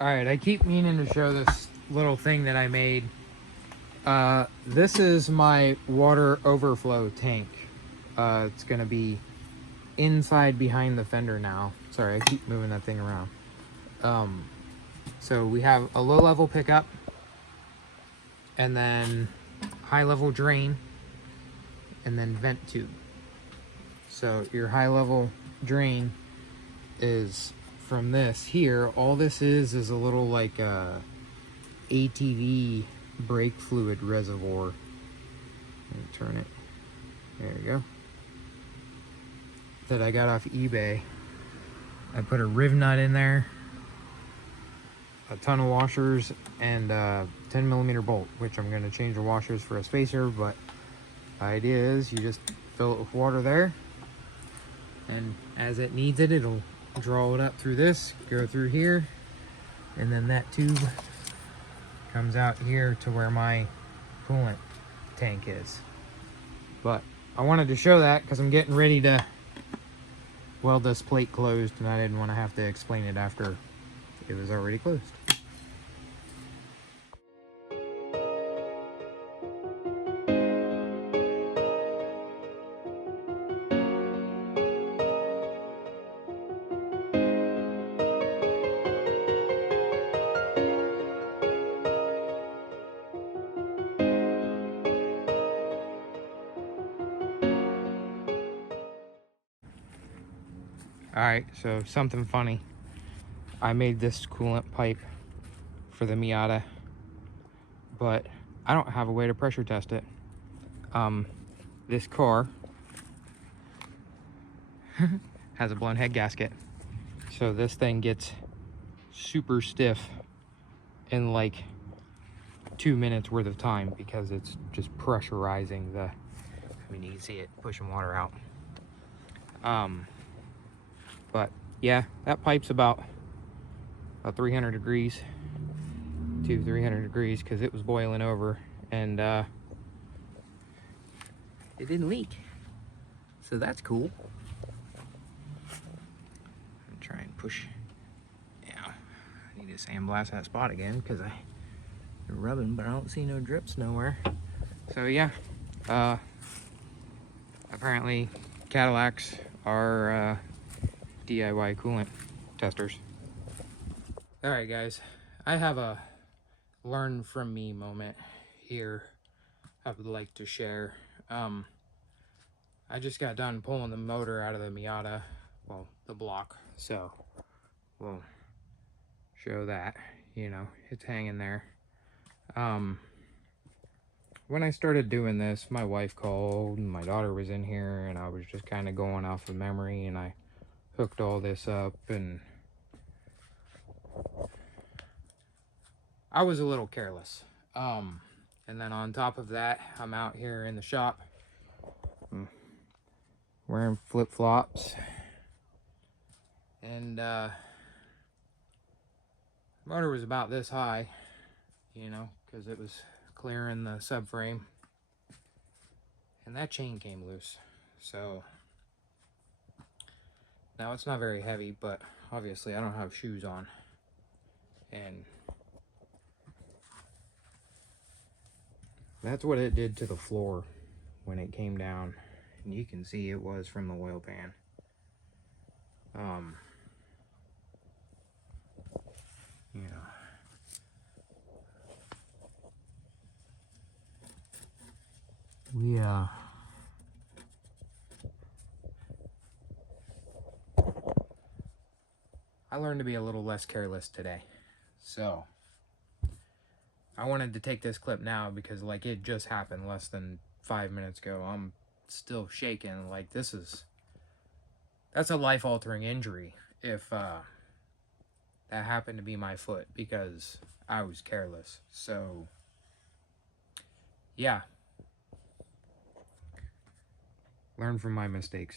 Alright, I keep meaning to show this little thing that I made. This is my water overflow tank. It's gonna be inside behind the fender now. Sorry, I keep moving that thing around. So we have a low level pickup and then high level drain and then vent tube. So your high level drain is from this here. All this is a little like ATV brake fluid reservoir. Let me turn it. There you go. That I got off eBay. I put a riv nut in there, a ton of washers, and a 10mm bolt, which I'm going to change the washers for a spacer, but the idea is you just fill it with water there, and as it needs it, it'll draw it up through this, go through here, and then that tube comes out here to where my coolant tank is. But I wanted to show that because I'm getting ready to weld this plate closed, and I didn't want to have to explain it after it was already closed. Alright, so something funny. I made this coolant pipe for the Miata, but I don't have a way to pressure test it. This car has a blown head gasket, so this thing gets super stiff in like 2 minutes worth of time because it's just pressurizing the, I mean, you can see it pushing water out. But yeah, that pipe's about 300 degrees to 300 degrees because it was boiling over, and it didn't leak, so that's cool. I'm trying to push. Yeah, I need to sandblast that spot again because I'm rubbing, but I don't see no drips nowhere. So yeah, apparently Cadillacs are DIY coolant testers. All right, guys, I have a learn from me moment here I would like to share. I just got done pulling the motor out of the Miata, well, the block, so we'll show that, you know, it's hanging there. When I started doing this, my wife called and my daughter was in here, and I was just kind of going off of memory, and I hooked all this up, and I was a little careless. And then on top of that, I'm out here in the shop wearing flip-flops, and motor was about this high, you know, because it was clearing the subframe, and that chain came loose. So now it's not very heavy, but obviously I don't have shoes on, and that's what it did to the floor when it came down, and you can see it was from the oil pan. You know, I learned to be a little less careless today, so I wanted to take this clip now because, like, it just happened less than 5 minutes ago. I'm still shaking. Like, that's a life-altering injury if that happened to be my foot because I was careless. So yeah, learn from my mistakes.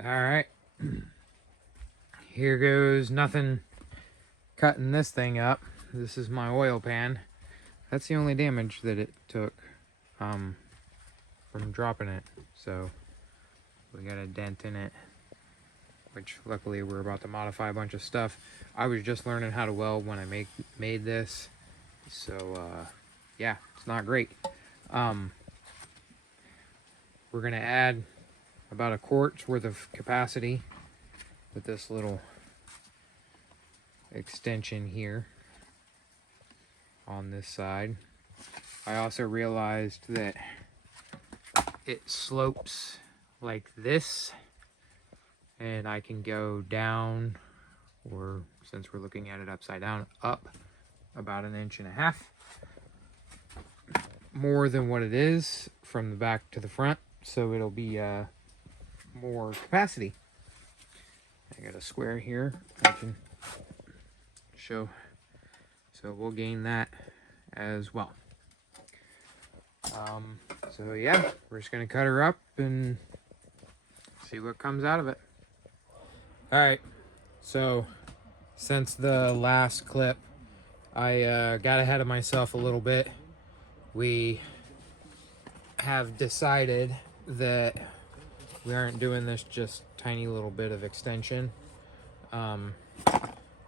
All right, here goes nothing cutting this thing up. This is my oil pan. That's the only damage that it took from dropping it. So we got a dent in it which luckily we're about to modify a bunch of stuff. I was just learning how to weld when I made this, so yeah, it's not great. We're gonna add about a quart's worth of capacity with this little extension here on this side. I also realized that it slopes like this, and I can go down, or since we're looking at it upside down, up about 1.5 inches more than what it is from the back to the front, so it'll be more capacity. I got a square here I can show, so we'll gain that as well. So yeah, we're just gonna cut her up and see what comes out of it. All right, so since the last clip, I got ahead of myself a little bit. We have decided that we aren't doing this just tiny little bit of extension,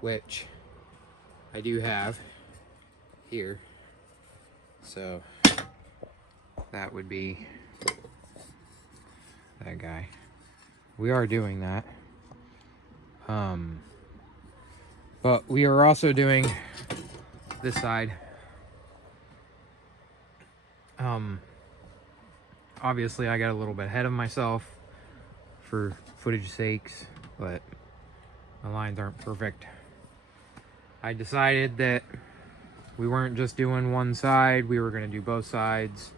which I do have here. So that would be that guy. We are doing that. But we are also doing this side. Obviously I got a little bit ahead of myself for footage sakes, but my lines aren't perfect. I decided that we weren't just doing one side, we were going to do both sides.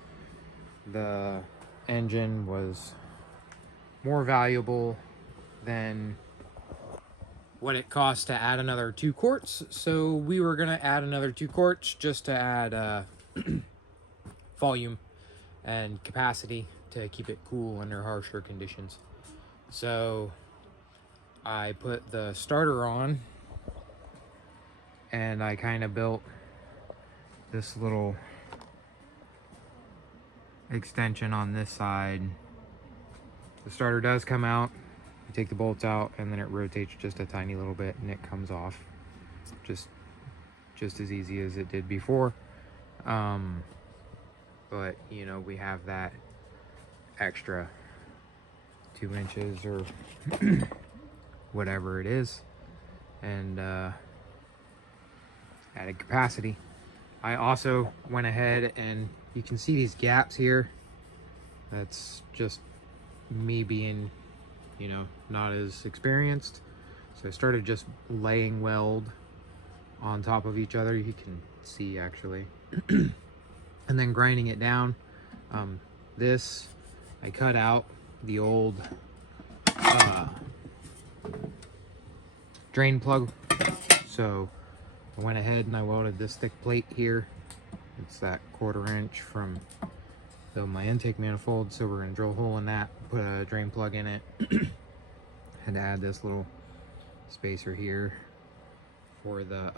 The engine was more valuable than what it cost to add another 2 quarts, so we were going to add another 2 quarts just to add volume and capacity to keep it cool under harsher conditions. So I put the starter on, and I kind of built this little extension on this side. The starter does come out, you take the bolts out, and then it rotates just a tiny little bit and it comes off just as easy as it did before. But you know, we have that extra 2 inches or whatever it is, and added capacity. I also went ahead, and you can see these gaps here. That's just me being, you know, not as experienced. So I started just laying weld on top of each other. You can see actually. And then grinding it down. This, I cut out the old drain plug. So I went ahead and I welded this thick plate here. It's that 1/4 inch from my intake manifold. So we're gonna drill a hole in that, put a drain plug in it. Had to add this little spacer here for the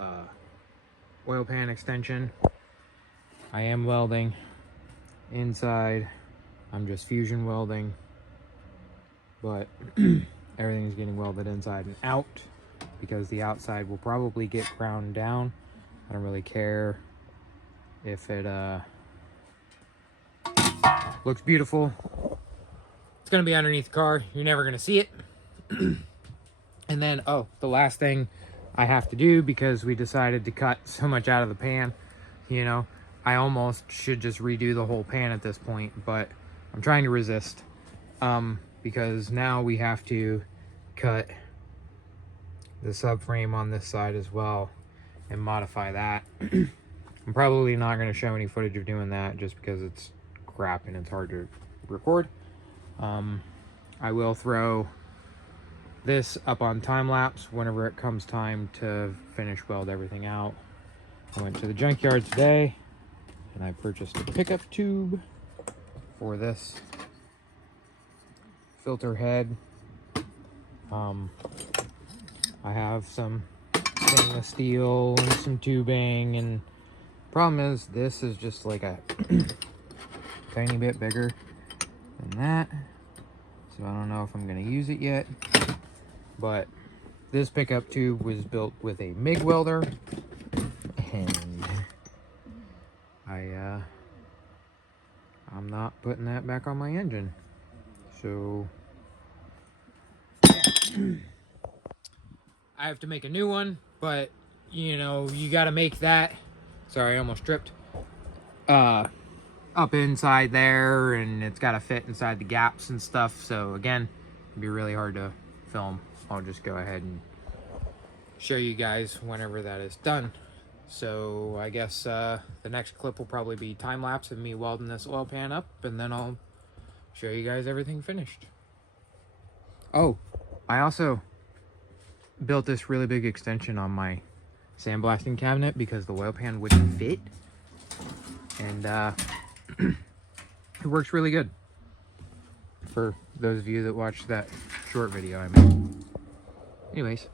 oil pan extension. I am welding inside. I'm just fusion welding, but everything's getting welded inside and out because the outside will probably get ground down. I don't really care if it looks beautiful. It's gonna be underneath the car. You're never gonna see it. And then, oh, the last thing I have to do, because we decided to cut so much out of the pan, you know, I almost should just redo the whole pan at this point, but I'm trying to resist, because now we have to cut the subframe on this side as well and modify that. I'm probably not going to show any footage of doing that just because it's crap and it's hard to record. I will throw this up on time lapse whenever it comes time to finish weld everything out. I went to the junkyard today and I purchased a pickup tube for this filter head. I have some stainless steel and some tubing, and problem is this is just like a tiny bit bigger than that, so I don't know if I'm going to use it yet. But this pickup tube was built with a MIG welder, and I'm not putting that back on my engine. So yeah. I have to make a new one, but you know, you got to make that. Sorry, I almost tripped. Up inside there, and it's got to fit inside the gaps and stuff. So again, it'd be really hard to film. I'll just go ahead and show you guys whenever that is done. So I guess the next clip will probably be time lapse of me welding this oil pan up, and then I'll show you guys everything finished. Oh, I also built this really big extension on my sandblasting cabinet because the oil pan wouldn't fit, and it works really good for those of you that watched that short video I made. Anyways.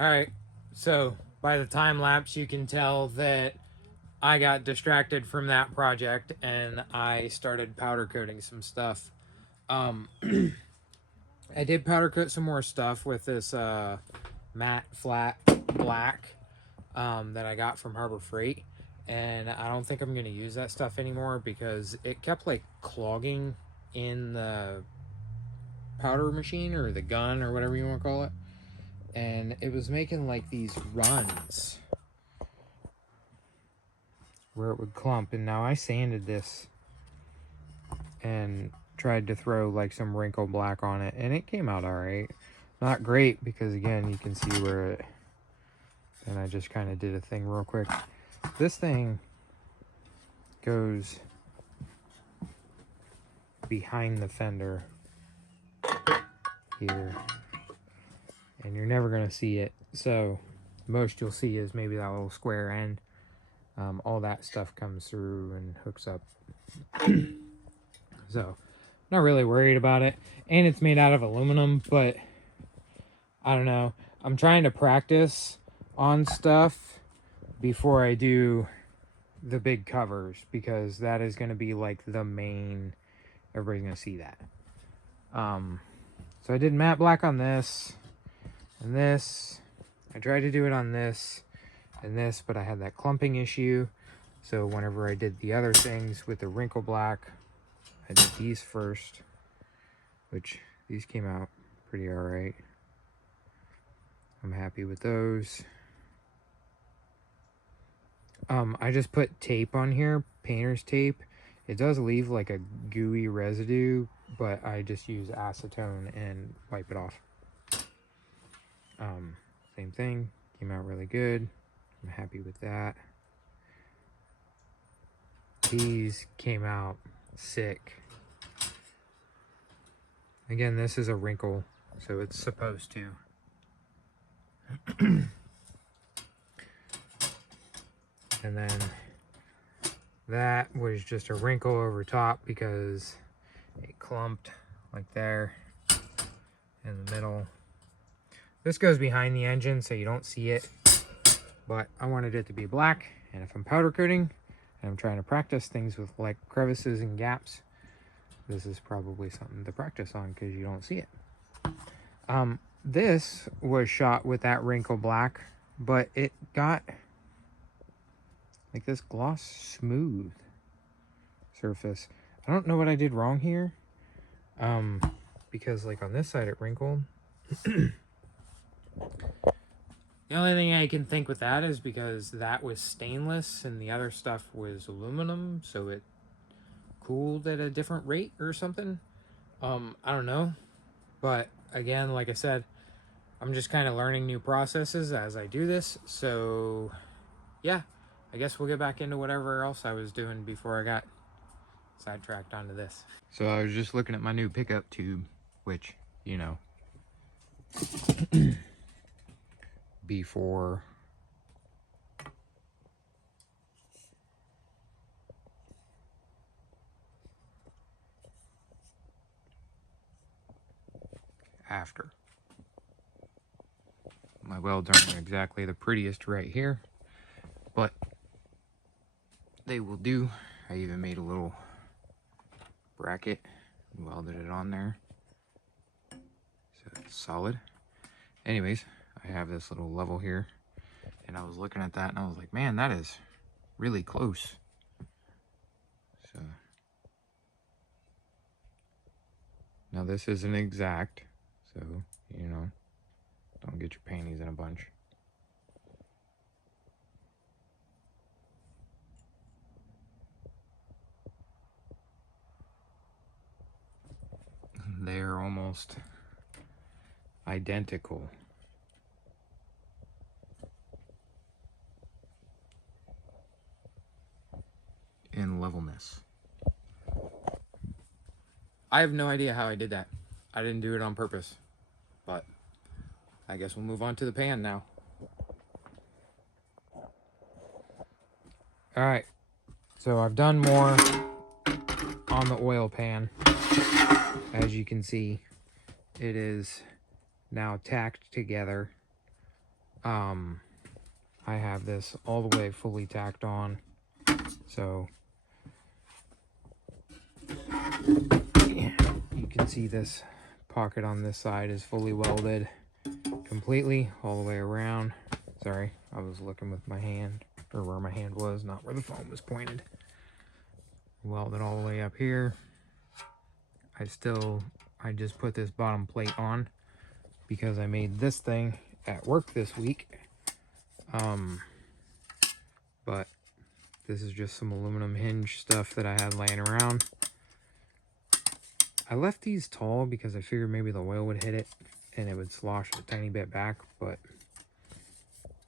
Alright, so by the time lapse you can tell that I got distracted from that project and I started powder coating some stuff. I did powder coat some more stuff with this matte flat black that I got from Harbor Freight, and I don't think I'm going to use that stuff anymore because it kept like clogging in the powder machine or the gun or whatever you want to call it. And it was making like these runs where it would clump. And now I sanded this and tried to throw like some wrinkle black on it, and it came out all right. Not great because again, you can see where it, and I just kind of did a thing real quick. This thing goes behind the fender here, and you're never going to see it. So most you'll see is maybe that little square end. All that stuff comes through and hooks up. So not really worried about it, and it's made out of aluminum, but I don't know, I'm trying to practice on stuff before I do the big covers, because that is going to be like the main, everybody's going to see that. So I did matte black on this and this. I tried to do it on this and this, but I had that clumping issue. So whenever I did the other things with the wrinkle black, I did these first, which these came out pretty all right. I'm happy with those. I just put tape on here, painter's tape. It does leave like a gooey residue, but I just use acetone and wipe it off. Same thing, came out really good. I'm happy with that. These came out sick. Again, this is a wrinkle, so it's supposed to. And then that was just a wrinkle over top because it clumped like there in the middle. This goes behind the engine so you don't see it, but I wanted it to be black. And if I'm powder coating and I'm trying to practice things with like crevices and gaps, this is probably something to practice on because you don't see it. This was shot with that wrinkle black, but it got like this gloss smooth surface. I don't know what I did wrong here. because like on this side it wrinkled. The only thing I can think with that is because that was stainless and the other stuff was aluminum, so it cooled at a different rate or something. I don't know. But again, like I said, I'm just kind of learning new processes as I do this. So yeah, I guess we'll get back into whatever else I was doing before I got sidetracked onto this. So I was just looking at my new pickup tube, which, you know, before after. My welds aren't exactly the prettiest right here, but they will do. I even made a little bracket and welded it on there, so it's solid. Anyways, I have this little level here, and I was looking at that and I was like, man, that is really close. So now this isn't exact, so you know, don't get your panties in a bunch. They're almost identical. In levelness. I have no idea how I did that. I didn't do it on purpose, but I guess we'll move on to the pan now. All right, so I've done more on the oil pan. As you can see, it is now tacked together. I have this all the way fully tacked on, so yeah, you can see this pocket on this side is fully welded completely all the way around. Sorry, I was looking with my hand, or where my hand was, not where the phone was pointed. Welded all the way up here. I just put this bottom plate on because I made this thing at work this week. But this is just some aluminum hinge stuff that I had laying around. I left these tall because I figured maybe the oil would hit it and it would slosh a tiny bit back, but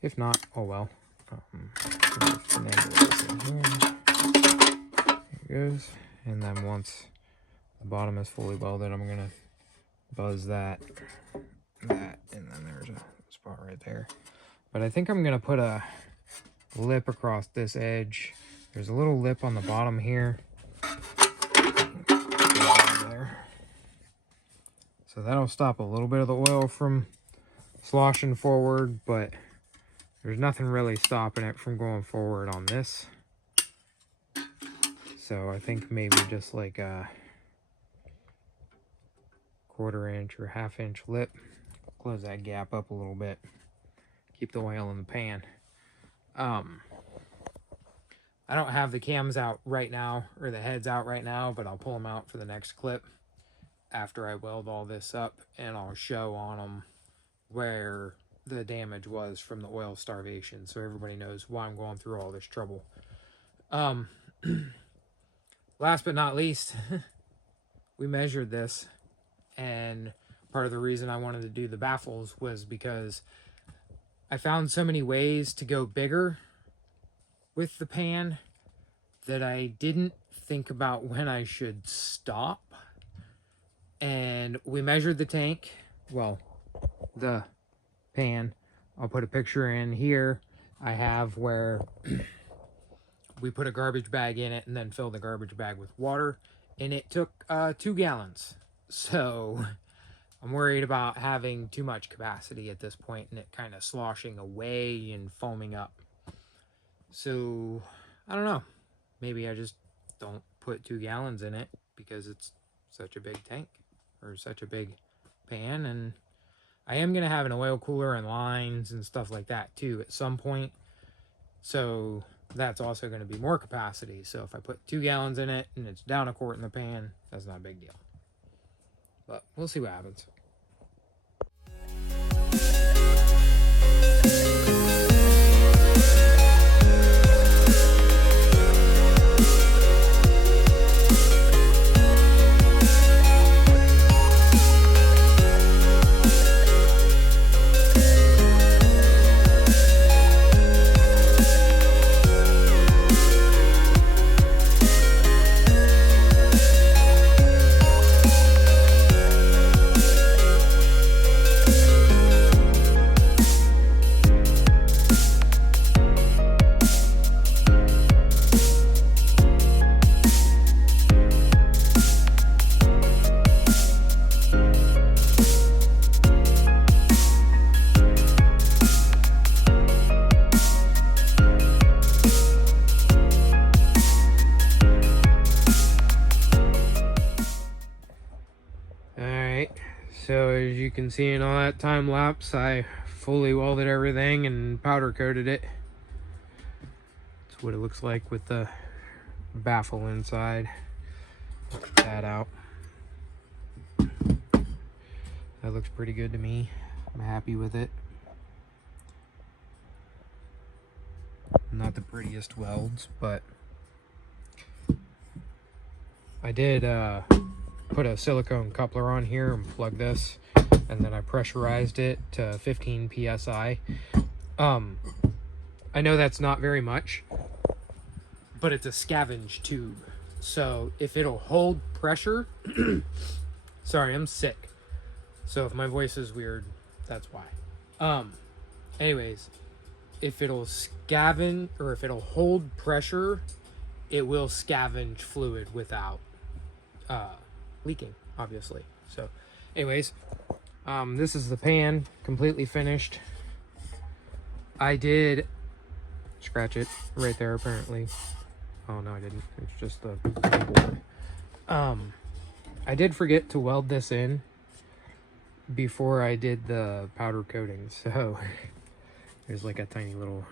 if not, oh well. There it goes. And then once the bottom is fully welded, I'm gonna buzz that, and then there's a spot right there. But I think I'm gonna put a lip across this edge. There's a little lip on the bottom here. There. So that'll stop a little bit of the oil from sloshing forward, but there's nothing really stopping it from going forward on this. So I think maybe just like a 1/4 inch or 1/2 inch lip. Close that gap up a little bit. Keep the oil in the pan. I don't have the cams out right now, or the heads out right now, but I'll pull them out for the next clip after I weld all this up, and I'll show on them where the damage was from the oil starvation, so everybody knows why I'm going through all this trouble. Last but not least, we measured this, and part of the reason I wanted to do the baffles was because I found so many ways to go bigger with the pan that I didn't think about when I should stop. And we measured the tank, well, the pan. I'll put a picture in here. I have where we put a garbage bag in it and then fill the garbage bag with water, and it took 2 gallons. So I'm worried about having too much capacity at this point and it kind of sloshing away and foaming up. So I don't know, maybe I just don't put 2 gallons in it because it's such a big tank or such a big pan. And I am going to have an oil cooler and lines and stuff like that too at some point, so that's also going to be more capacity. So if I put 2 gallons in it and it's down a quart in the pan, that's not a big deal. But we'll see what happens. So as you can see in all that time lapse, I fully welded everything and powder coated it. That's what it looks like with the baffle inside. Check that out. That looks pretty good to me. I'm happy with it. Not the prettiest welds, but I did put a silicone coupler on here and plug this, and then I pressurized it to 15 psi. I know that's not very much, but it's a scavenge tube, so if it'll hold pressure sorry, I'm sick, so if my voice is weird, that's why. Anyways, if it'll scavenge, or if it'll hold pressure, it will scavenge fluid without leaking, obviously. So anyways, this is the pan, completely finished. I did scratch it right there apparently. Oh no, I didn't. It's just the board. I did forget to weld this in before I did the powder coating, so there's like a tiny little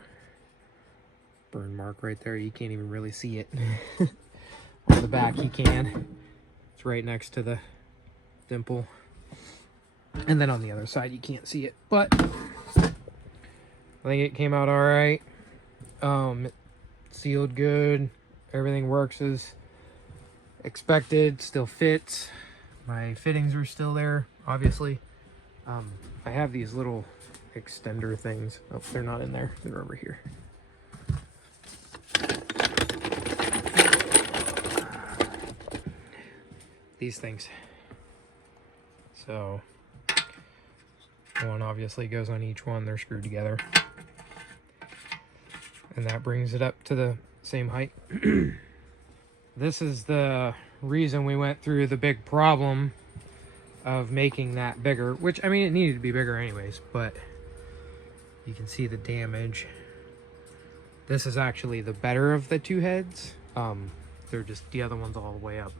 burn mark right there. You can't even really see it. On the back you can. It's right next to the dimple. And then on the other side you can't see it, but I think it came out all right. It sealed good. Everything works as expected. Still fits. My fittings are still there, obviously. I have these little extender things. Oh, they're not in there. They're over here. These things. So one obviously goes on each one. They're screwed together, and that brings it up to the same height. This is the reason we went through the big problem of making that bigger, which, I mean, it needed to be bigger anyways, but you can see the damage. This is actually the better of the two heads. They're just, the other one's all the way up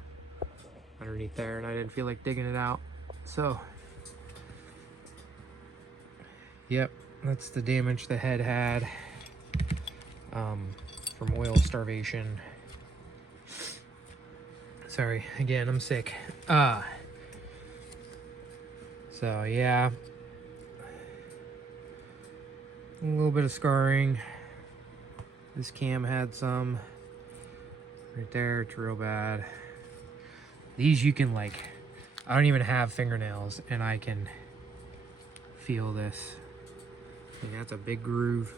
underneath there, and I didn't feel like digging it out. So yep, that's the damage the head had from oil starvation. Sorry, again, I'm sick. So yeah, a little bit of scarring. This cam had some right there. It's real bad. These you can, like, I don't even have fingernails and I can feel this. I mean, that's a big groove.